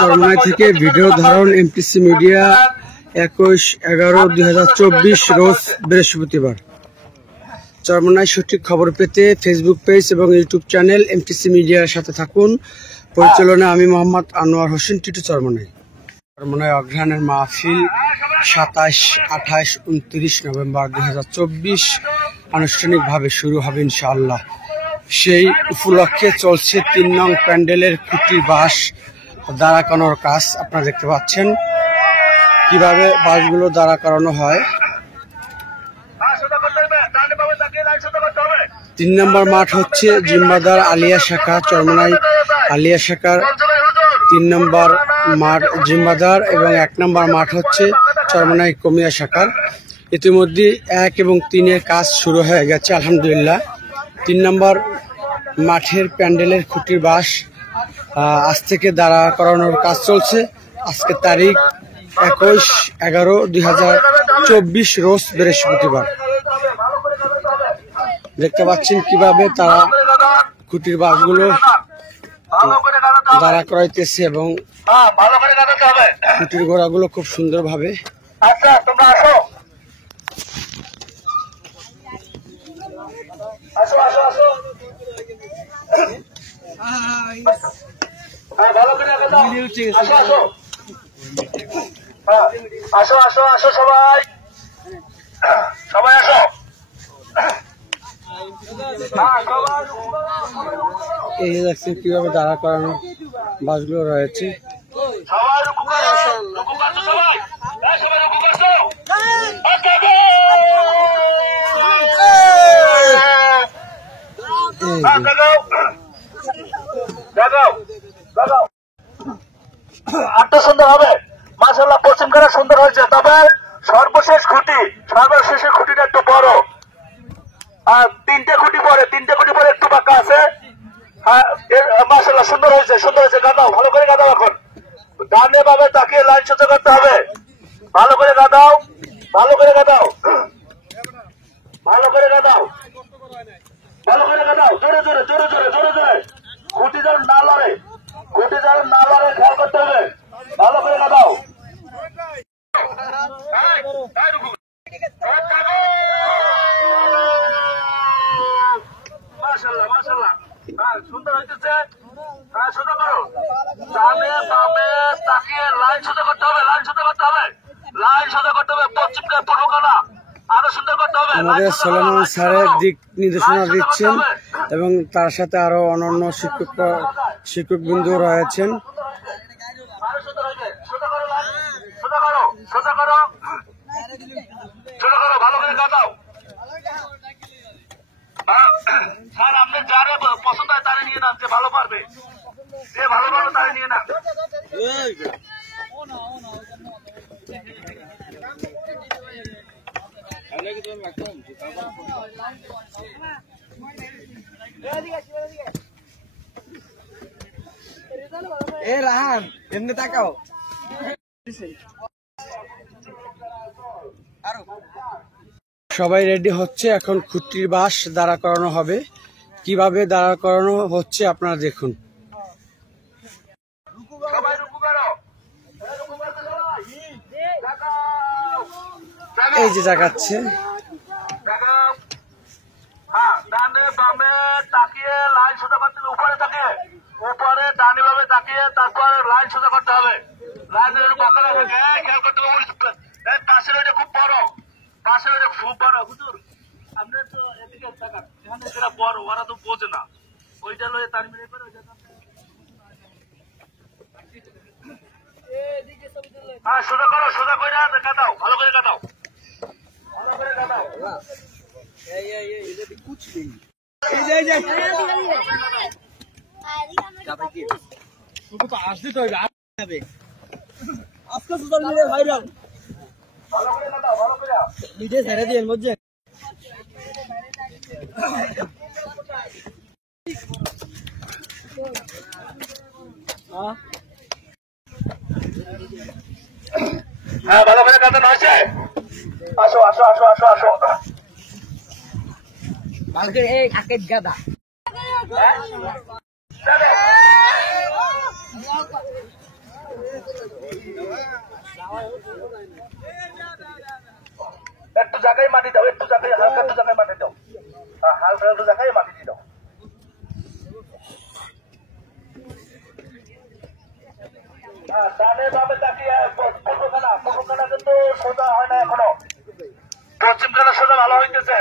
চরমনাই থেকে ভিডিও ধারণ MTC media 21/11/2024 রোজ বৃহস্পতিবার। চরমনাই সঠিক খবর পেতে ফেসবুক পেজ এবং ইউটিউব চ্যানেল এমটিসি মিডিয়ার সাথে থাকুন। পরিচালনায় আমি মোহাম্মদ আনোয়ার হোসেন, টিটু, চরমনাই। চরমনাই অগ্রহায়ণের মাহফিল 27, 28, 29 নভেম্বর 2024 আনুষ্ঠানিকভাবে শুরু হবে ইনশাআল্লাহ। সেই উপলক্ষে চলছে 3 নং প্যান্ডেলের খুঁটির বাঁশ দাঁড়া করানোর কাজ। আপনারা দেখতে পাচ্ছেন কিভাবে বাঁশগুলো দাঁড়া করানো হয়। 3 নম্বর মাঠ হচ্ছে জিম্মাদার আলিয়া শাখা, চরমনাই আলিয়া শাখার 3 নম্বর মাঠ জিম্মাদার, এবং 1 নম্বর মাঠ হচ্ছে চরমনাই কমিয়া শাখার। ইতিমধ্যে 1 এবং 3-এর কাজ শুরু হয়ে গেছে আলহামদুলিল্লাহ। 3 নম্বর মাঠের প্যান্ডেলের খুঁটির বাঁশ আজ থেকে দাঁড়া করানোর কাজ চলছে। আজকে তারিখ 21/11/2024 রোজ বৃহস্পতিবার। দেখতে পাচ্ছেন কিভাবে তারা খুঁটির বাঁশগুলো দাঁড়া করাইতেছে এবং খুঁটির গোড়াগুলো খুব সুন্দরভাবে। সবাই আসো। এই যে দেখছেন কিভাবে দাঁড়া করানো বাসগুলো রয়েছে। আটটা সুন্দর হবে মাশাআল্লাহ, পশ্চিম খানা সুন্দর হয়েছে। তবে সর্বশেষের খুঁটিটা একটু বড়, আর 3টে খুঁটি পরে একটু বাঁকা আছে। মাশাআল্লাহ সুন্দর হয়েছে। গাদাও, ভালো করে গাদাও। এখন ডানে বামে তাকিয়ে লাইন সোজা করতে হবে। ভালো করে গাদাও। জোরে খুঁটি যেন না লড়ে, খেয়াল করতে হবে। ভালো করে গাদাও। মাশাআল্লাহ সুন্দর হইতেছে। সোজা করো, ডানে বামে তাকিয়ে লাইন সোজা করতে হবে। পশ্চিম পূর্ব কানা আরো সুন্দর করতে হবে। আমাদের সোলেমান স্যারের দিক নির্দেশনা দিচ্ছেন এবং তার সাথে আরো অন্যান্য শিক্ষকবৃন্দ রয়েছেন। সোজা করো, ভালো করে গাদাও। স্যার আপনি যারে পছন্দ হয় তারে নিয়ে নেন, যে ভালো পারবে তারে নিয়ে নেন। রাহান এমনি তাকাও। সবাই রেডি হচ্ছে, এখন খুঁটির বাঁশ দাঁড়া করানো হবে। কিভাবে দাঁড়া করানো হচ্ছে আপনারা দেখুন। এই যে জাগাচ্ছে, ডানে বামে তাকিয়ে লাইন সোজা করতে হবে। উপরে ডানে বামে তাকিয়ে তারপর লাইন সোজা করতে হবে। লাইনের বাঁকা না থাকে, খেয়াল করতে হবে। পাশের ওইটা খুব বড়, হুজুর আমরা তো এদিকে তাকান, যেটা বড় ওরা তো বোঝে না, ওইটা লয়ে তার মিলে করে সোজা করে কাটাও। ভালো করে কাটাও। আসতে তো হবে আজকে নিজে ছেড়ে দিয়ে এর মধ্যে হ্যাঁ ভালো করে কাটানো হয়েছে। আসো আসো আসো আসো আসো কালকে এই আকেট গাদা জায়গায় মাটি দাও, একটু জায়গায়, হালকা একটু জায়গায় মাটি দাও, হালকা একটু জায়গায় মাটি দিয়ে দাও। ডানে বামে তাকিয়ে পূর্বখানা কিন্তু সোজা হয় না এখনো, পশ্চিমখানা সোজা ভালো হইতেছে।